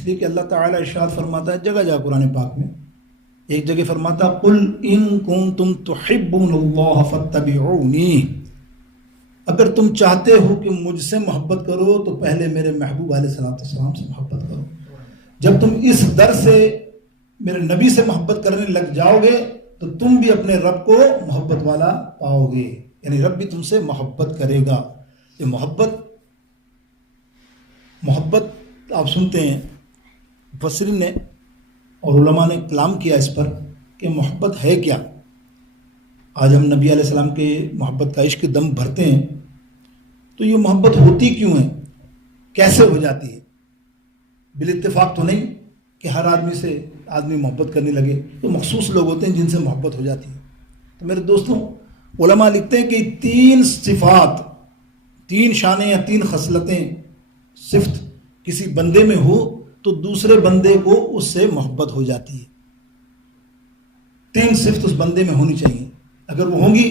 اس لیے کہ اللہ تعالیٰ ارشاد فرماتا ہے جگہ جگہ قرآن پاک میں، ایک جگہ فرماتا قل ان کنتم تحبون اللہ فاتبعونی، اگر تم چاہتے ہو کہ مجھ سے محبت کرو تو پہلے میرے محبوب علیہ السلام سے محبت کرو۔ جب تم اس در سے میرے نبی سے محبت کرنے لگ جاؤ گے تو تم بھی اپنے رب کو محبت والا پاؤ گے، یعنی رب بھی تم سے محبت کرے گا۔ یہ محبت آپ سنتے ہیں مفسرین نے اور علماء نے کلام کیا اس پر کہ محبت ہے کیا۔ آج ہم نبی علیہ السلام کے محبت کا عشق دم بھرتے ہیں، تو یہ محبت ہوتی کیوں ہے، کیسے ہو جاتی ہے؟ بالاتفاق تو نہیں کہ ہر آدمی سے آدمی محبت کرنے لگے، یہ مخصوص لوگ ہوتے ہیں جن سے محبت ہو جاتی ہے۔ تو میرے دوستوں، علماء لکھتے ہیں کہ تین صفات، تین شانیں یا تین خصلتیں صفت کسی بندے میں ہو تو دوسرے بندے کو اس سے محبت ہو جاتی ہے۔ تین صفت اس بندے میں ہونی چاہیے، اگر وہ ہوں گی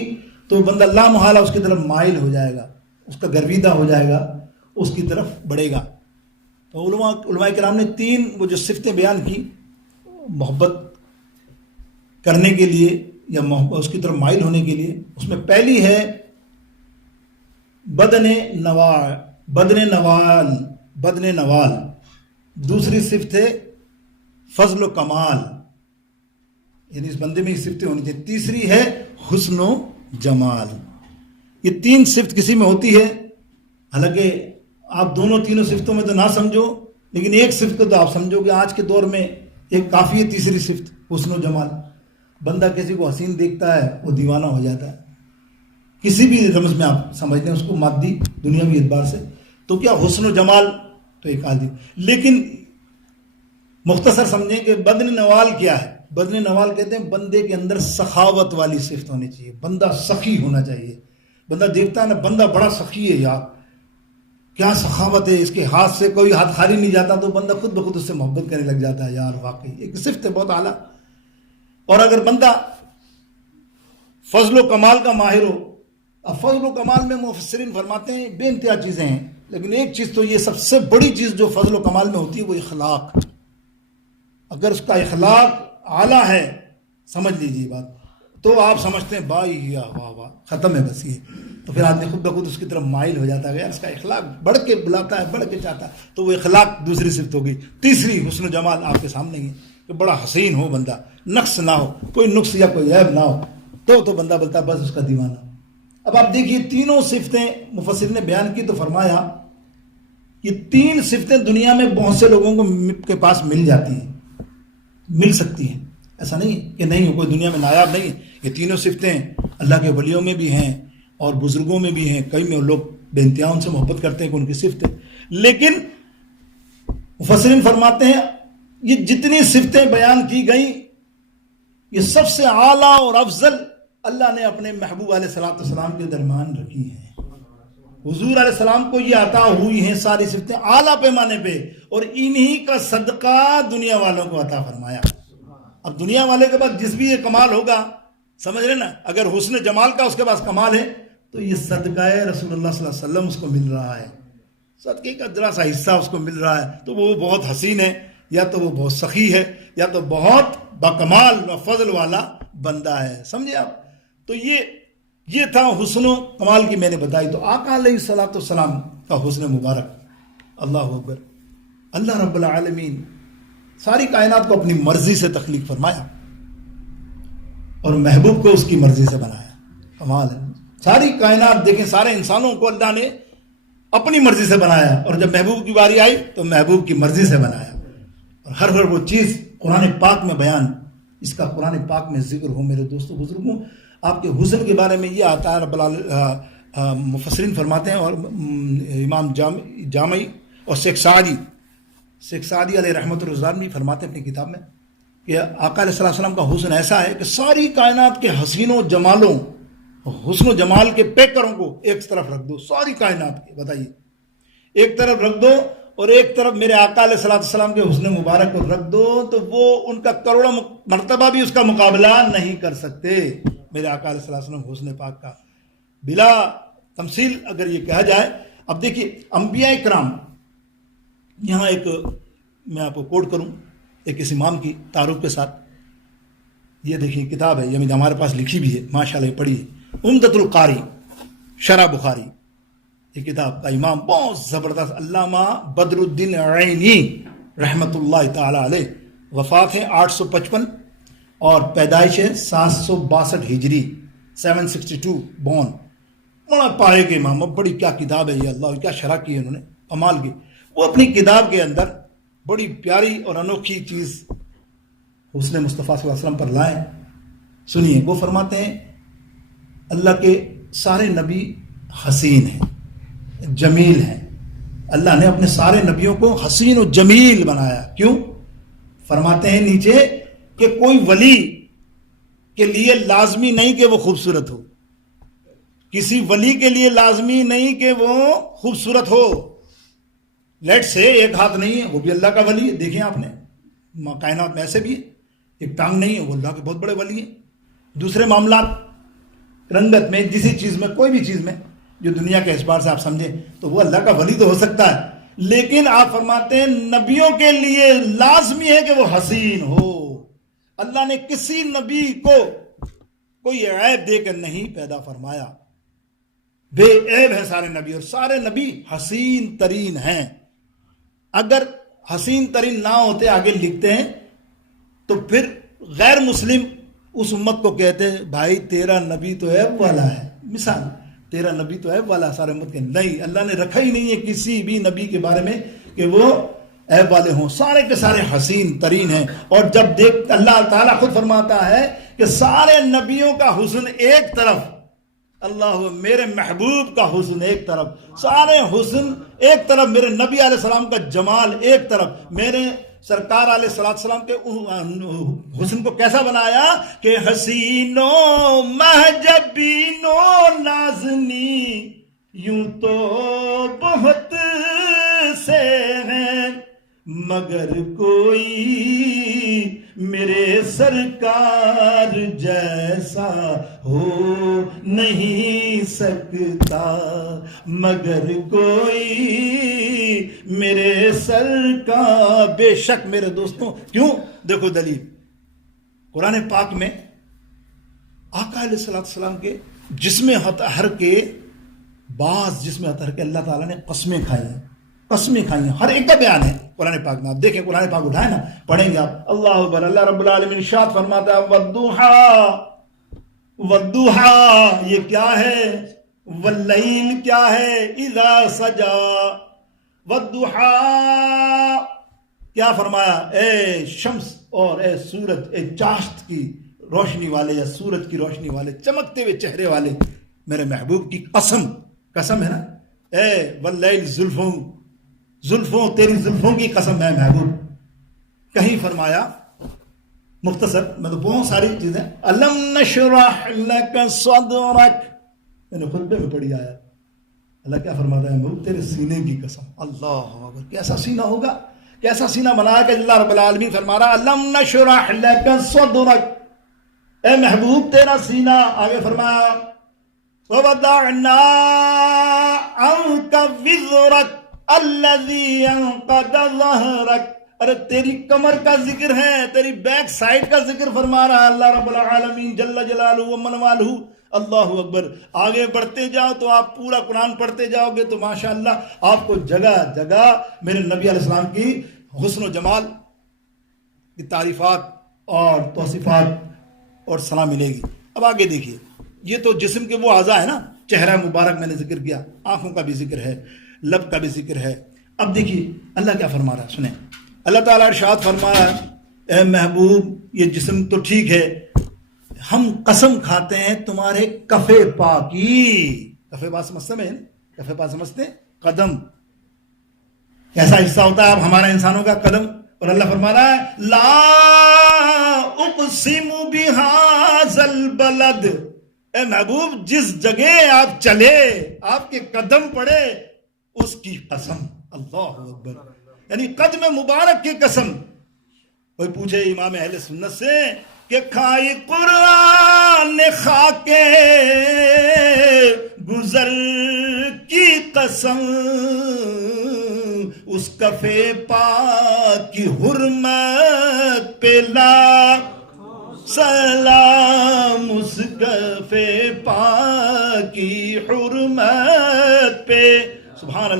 تو بندہ لا محالہ اس کی طرف مائل ہو جائے گا، اس کا گرویدہ ہو جائے گا، اس کی طرف بڑھے گا۔ تو علماء کرام نے تین وہ جو صفتیں بیان کی محبت کرنے کے لیے یا اس کی طرف مائل ہونے کے لیے، اس میں پہلی ہے بدن نوال، دوسری صفت ہے فضل و کمال، یعنی اس بندے میں یہ صفتیں ہونی چاہیے، تیسری ہے حسن و جمال۔ یہ تین صفت کسی میں ہوتی ہے، حالانکہ آپ تینوں صفتوں میں تو نہ سمجھو، لیکن ایک صفت کو تو آپ سمجھو کہ آج کے دور میں ایک کافی ہے تیسری صفت حسن و جمال۔ بندہ کسی کو حسین دیکھتا ہے وہ دیوانہ ہو جاتا ہے، کسی بھی رمز میں آپ سمجھتے ہیں اس کو، مادی دنیاوی اعتبار سے، تو کیا حسن و جمال تو ایک آدمی، لیکن مختصر سمجھیں کہ بدن نوال کیا ہے۔ بدن نوال کہتے ہیں بندے کے اندر سخاوت والی صفت ہونی چاہیے، بندہ سخی ہونا چاہیے۔ بندہ دیکھتا ہے نا بندہ بڑا سخی ہے، یار کیا سخاوت ہے، اس کے ہاتھ سے کوئی ہاتھ خالی نہیں جاتا، تو بندہ خود بخود اس سے محبت کرنے لگ جاتا ہے، یار واقعی ایک صفت ہے بہت اعلیٰ۔ اور اگر بندہ فضل و کمال کا ماہر ہو، اب فضل و کمال میں مفسرین فرماتے ہیں بے انتہا چیزیں ہیں، لیکن ایک چیز تو یہ سب سے بڑی چیز جو فضل و کمال میں ہوتی ہے وہ اخلاق۔ اگر اس کا اخلاق اعلیٰ ہے، سمجھ لیجیے بات، تو آپ سمجھتے ہیں بھائی یا واہ واہ ختم ہے بس یہ، تو پھر آدمی خود بخود اس کی طرف مائل ہو جاتا ہے، یار اس کا اخلاق بڑھ کے بلاتا ہے، بڑھ کے چاہتا ہے، تو وہ اخلاق دوسری صفت ہو گئی۔ تیسری حسن و جمال آپ کے سامنے ہی ہے کہ بڑا حسین ہو بندہ، نقص نہ ہو، کوئی نقص یا کوئی عیب نہ ہو، تو بندہ بولتا ہے بس اس کا دیوانہ۔ اب آپ دیکھیے تینوں صفتیں مفسر نے بیان کی تو فرمایا یہ تین صفتیں دنیا میں بہت سے لوگوں کے پاس مل جاتی ہیں، مل سکتی ہیں، ایسا نہیں کہ نہیں کوئی دنیا میں نایاب نہیں۔ یہ تینوں صفتیں اللہ کے ولیوں میں بھی ہیں اور بزرگوں میں بھی ہیں، کئی میں لوگ بے انتہا ان سے محبت کرتے ہیں کہ ان کی صفتیں، لیکن مفسرین فرماتے ہیں یہ جتنی صفتیں بیان کی گئیں یہ سب سے اعلیٰ اور افضل اللہ نے اپنے محبوب علیہ السلام کے درمیان رکھی ہیں۔ حضور علیہ السلام کو یہ عطا ہوئی ہیں ساری صفتیں اعلیٰ پیمانے پہ، اور انہی کا صدقہ دنیا والوں کو عطا فرمایا۔ اب دنیا والے کے پاس جس بھی یہ کمال ہوگا، سمجھ رہے نا، اگر حسن جمال کا اس کے پاس کمال ہے تو یہ صدقہ رسول اللہ صلی اللہ علیہ وسلم اس کو مل رہا ہے، صدقے کا ذرا سا حصہ اس کو مل رہا ہے، تو وہ بہت حسین ہے، یا تو وہ بہت سخی ہے، یا تو بہت باکمال و فضل والا بندہ ہے، سمجھے آپ؟ تو یہ تھا حسن و کمال کی میں نے بتائی۔ تو آقا علیہ السلام کا حسن مبارک، اللہ اکبر، اللہ رب العالمین ساری کائنات کو اپنی مرضی سے تخلیق فرمایا اور محبوب کو اس کی مرضی سے بنایا، کمال ہے۔ ساری کائنات دیکھیں، سارے انسانوں کو اللہ نے اپنی مرضی سے بنایا، اور جب محبوب کی باری آئی تو محبوب کی مرضی سے بنایا، اور ہر وہ چیز قرآن پاک میں بیان، اس کا قرآن پاک میں ذکر ہو۔ میرے دوستوں بزرگوں، آپ کے حسن کے بارے میں یہ آتا ہے، مفسرین فرماتے ہیں، اور امام جامعی اور شیخ سعدی علیہ رحمۃ الرضوان بھی فرماتے ہیں اپنی کتاب میں کہ آقا علیہ السلام کا حسن ایسا ہے کہ ساری کائنات کے حسین و جمالوں، حسن و جمال کے پیکروں کو ایک طرف رکھ دو، ساری کائنات کے بتائیے ایک طرف رکھ دو، اور ایک طرف میرے آقا علیہ السلام کے حسن مبارک کو رکھ دو، تو وہ ان کا کروڑوں مرتبہ بھی اس کا مقابلہ نہیں کر سکتے۔ میرے آقا علیہ السلام حسن پاک کا بلا تمثیل اگر یہ کہا جائے۔ اب دیکھیے انبیاء کرام، یہاں ایک میں آپ کو کوٹ کروں ایک اس امام کی تعارف کے ساتھ. یہ دیکھیے کتاب ہے، یہ ہمارے پاس لکھی بھی ہے، ماشاءاللہ پڑھیے. عمدۃ القاری شرح بخاری، یہ کتاب کا امام بہت زبردست علامہ بدر الدین عینی رحمۃ اللہ تعالی علیہ. وفات ہے 855 اور پیدائش ہے 762 ہجری، 762 بورن. بڑا پائے کے امام، بڑی کیا کتاب ہے یہ، اللہ کیا شرح کی ہے انہوں نے، کمال کی. وہ اپنی کتاب کے اندر بڑی پیاری اور انوکھی چیز حسن مصطفیٰ صلی اللہ علیہ وسلم پر لائیں. سنیے، وہ فرماتے ہیں اللہ کے سارے نبی حسین ہیں، جمیل ہیں. اللہ نے اپنے سارے نبیوں کو حسین و جمیل بنایا. کیوں؟ فرماتے ہیں نیچے کہ کوئی ولی کے لیے لازمی نہیں کہ وہ خوبصورت ہو، کسی ولی کے لیے لازمی نہیں کہ وہ خوبصورت ہو. لیٹ سے ایک ہاتھ نہیں ہے وہ بھی اللہ کا ولی ہے. دیکھیں آپ نے کائنات میں ایسے بھی ہے، ایک ٹانگ نہیں ہے وہ اللہ کے بہت بڑے ولی ہیں. دوسرے معاملات، رنگت میں، کسی چیز میں، کوئی بھی چیز میں جو دنیا کے اعتبار سے آپ سمجھیں تو وہ اللہ کا ولی تو ہو سکتا ہے، لیکن آپ فرماتے ہیں نبیوں کے لیے لازمی ہے کہ وہ حسین ہو. اللہ نے کسی نبی کو کوئی عیب دے کر نہیں پیدا فرمایا، بے عیب ہے سارے نبی، اور سارے نبی حسین ترین ہیں. اگر حسین ترین نہ ہوتے، آگے لکھتے ہیں، تو پھر غیر مسلم اس امت کو کہتے ہیں بھائی تیرا نبی تو عیب والا ہے. مثال، تیرا نبی تو عیب والا ہے، سارے امت کے نہیں، اللہ نے رکھا ہی نہیں ہے کسی بھی نبی کے بارے میں کہ وہ عیب والے ہوں. سارے کے سارے حسین ترین ہیں. اور جب دیکھ اللہ تعالیٰ خود فرماتا ہے کہ سارے نبیوں کا حسن ایک طرف، اللہ میرے محبوب کا حسن ایک طرف، سارے حسن ایک طرف، میرے نبی علیہ السلام کا جمال ایک طرف، میرے سرکار علیہ السلام کے حسن کو کیسا بنایا کہ حسینوں محجبینوں نازنی یوں تو بہت سے ہیں مگر کوئی میرے سرکار جیسا ہو نہیں سکتا، مگر کوئی میرے سرکار. بے شک میرے دوستوں، کیوں؟ دیکھو دلیل قرآن پاک میں آقا علیہ السلام کے جسم اطہر کے بعض جسم اطہر کے اللہ تعالیٰ نے قسمیں کھائی ہیں، قسمیں کھائی ہیں، ہر ایک کا بیان ہے قرآن پاک میں. آپ دیکھیں قرآن پاک اٹھائیں نا، پڑھیں گے آپ، اللہ اکبر. اللہ رب العالمین ارشاد فرماتا ہے والضحیٰ، والضحیٰ یہ کیا ہے، واللیل کیا ہے، اذا سجا. والضحیٰ کیا فرمایا، اے شمس اور اے سورج، اے چاشت کی روشنی والے یا سورج کی روشنی والے، چمکتے ہوئے چہرے والے، میرے محبوب کی قسم، قسم ہے نا، اے واللیل زلفوں تیری زلفوں کی قسم ہے محبوب. کہیں فرمایا مختصر، میں تو بہت ساری چیزیں، الم نشرح لک صدرک، میں نے خطبے میں پڑھی آیا. اللہ کیا فرماتا ہے محبوب، تیرے سینے کی قسم. اللہ اکبر، کیسا سینہ ہوگا، کیسا سینہ بنایا کہ اللہ رب العالمین فرما رہا الم نشرح لک صدرک، اے محبوب تیرا سینہ. آگے فرمایا ووضعنا عنک وزرک الذی انقض ظہرک، ارے تیری کمر کا ذکر ہے، تیری بیک سائڈ کا ذکر فرما رہا ہے اللہ رب العالمین جل جلالہ و من والہ. اللہ اکبر. آگے بڑھتے جاؤ تو آپ پورا قرآن پڑھتے جاؤ گے تو ماشاءاللہ آپ کو جگہ جگہ میرے نبی علیہ السلام کی حسن و جمال کی تعریفات اور توصیفات اور صلاح ملے گی. اب آگے دیکھیے، یہ تو جسم کے وہ اعضاء ہے نا، چہرہ مبارک میں نے ذکر کیا، آنکھوں کا بھی ذکر ہے، لب کا بھی ذکر ہے. اب دیکھیے اللہ کیا فرما رہا ہے، سنیں. اللہ تعالیٰ ارشاد فرمایا اے محبوب یہ جسم تو ٹھیک ہے، ہم قسم کھاتے ہیں تمہارے کفے پا کی. کفے پا سمجھتے ہیں، کفے پا سمجھتے ہیں، قدم کیسا حصہ ہوتا ہے ہمارا انسانوں کا، قدم. اور اللہ فرما رہا ہے لا اقسم بہذا البلد، اے محبوب جس جگہ آپ چلے، آپ کے قدم پڑے، اس کی قسم. اللہ اکبر، یعنی قدم مبارک کی قسم. کوئی پوچھے امام اہل سنت سے کہ کھائی قرآن خاکے گزر کی قسم، اس کفے پاک کی حرمت پہ لاکھ سلام، اس کفے پاک کی حرمت پہ. سبحان اللہ.